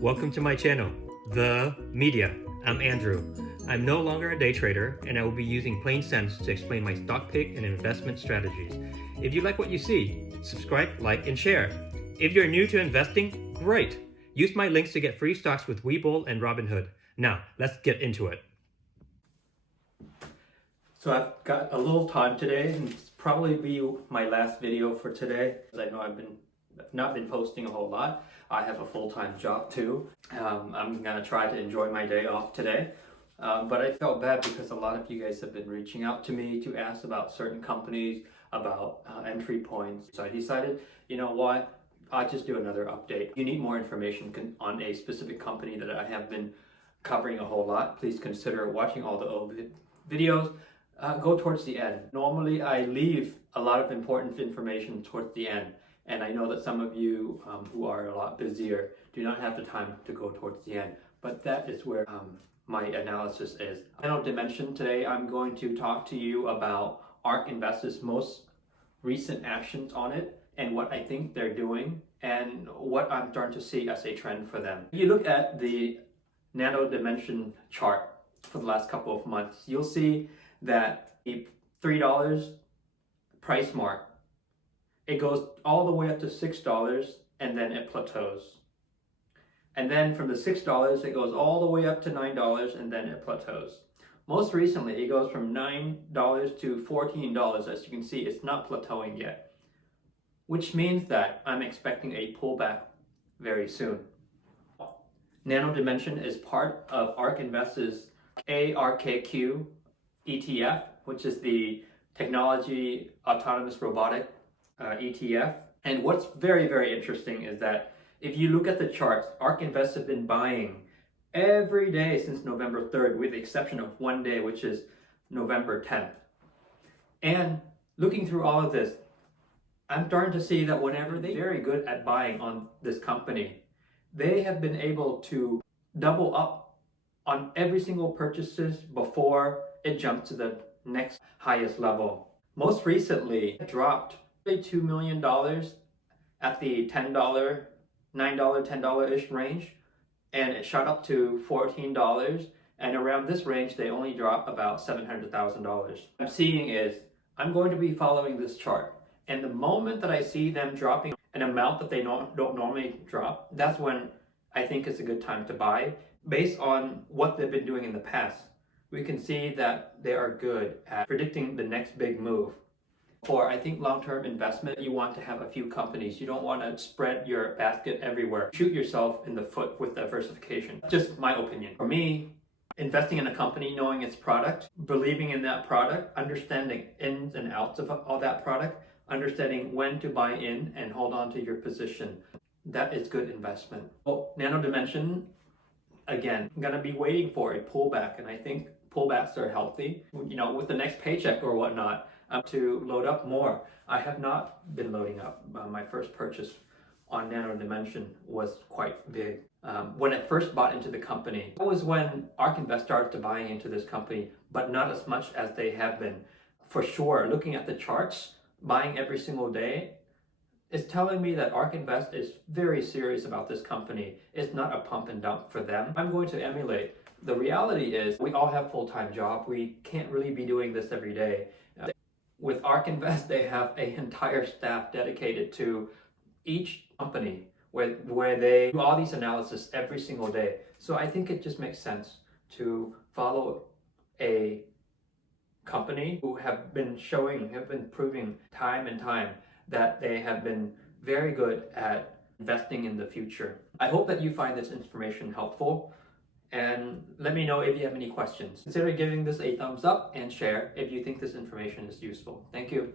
Welcome to my channel, The Media. I'm Andrew. I'm no longer a day trader, and I will be using plain sense to explain my stock pick and investment strategies. If you like what you see, subscribe, like, and share. If you're new to investing, great! Use my links to get free stocks with Webull and Robinhood. Now, let's get into it. So I've got a little time today, and it's probably be my last video for today. I know I've not been posting a whole lot. I have a full-time job too. I'm gonna try to enjoy my day off today. But I felt bad because a lot of you guys have been reaching out to me to ask about certain companies, about entry points. So I decided, you know what, I'll just do another update. If you need more information on a specific company that I have been covering a whole lot, please consider watching all the old videos. Go towards the end. Normally I leave a lot of important information towards the end. And I know that some of you who are a lot busier do not have the time to go towards the end. But that is where my analysis is. Final dimension today, I'm going to talk to you about ARK Invest's most recent actions on it and what I think they're doing and what I'm starting to see as a trend for them. If you look at the Nano dimension chart for the last couple of months, you'll see that the $3 price mark, it goes all the way up to $6 and then it plateaus. And then from the $6, it goes all the way up to $9 and then it plateaus. Most recently, it goes from $9 to $14. As you can see, it's not plateauing yet, which means that I'm expecting a pullback very soon. Nano Dimension is part of ARK Invest's ARKQ ETF, which is the Technology Autonomous Robotic ETF. And what's very, very interesting is that if you look at the charts, ARK Invest have been buying every day since November 3rd, with the exception of one day, which is November 10th. And looking through all of this, I'm starting to see that whenever they're very good at buying on this company, they have been able to double up on every single purchases before it jumps to the next highest level. Most recently, it dropped $2 million at the $10, $9, $10-ish range, and it shot up to $14, and around this range they only drop about $700,000. What I'm seeing is, I'm going to be following this chart, and the moment that I see them dropping an amount that they don't normally drop, that's when I think it's a good time to buy. Based on what they've been doing in the past, we can see that they are good at predicting the next big move. For, I think, long-term investment, you want to have a few companies. You don't want to spread your basket everywhere. Shoot yourself in the foot with diversification. Just my opinion. For me, investing in a company, knowing its product, believing in that product, understanding ins and outs of all that product, understanding when to buy in and hold on to your position, that is good investment. Well, Nano Dimension, again, I'm going to be waiting for a pullback, and I think pullbacks are healthy. You know, with the next paycheck or whatnot, to load up more. I have not been loading up. My first purchase on Nano Dimension was quite big. When I first bought into the company, that was when ARK Invest started buying into this company, but not as much as they have been. For sure, looking at the charts, buying every single day, is telling me that ARK Invest is very serious about this company. It's not a pump and dump for them. I'm going to emulate. The reality is, we all have full-time jobs. We can't really be doing this every day. With ARK Invest, they have an entire staff dedicated to each company where they do all these analysis every single day. So I think it just makes sense to follow a company who have been proving time and time that they have been very good at investing in the future. I hope that you find this information helpful, and let me know if you have any questions. Consider giving this a thumbs up and share if you think this information is useful. Thank you.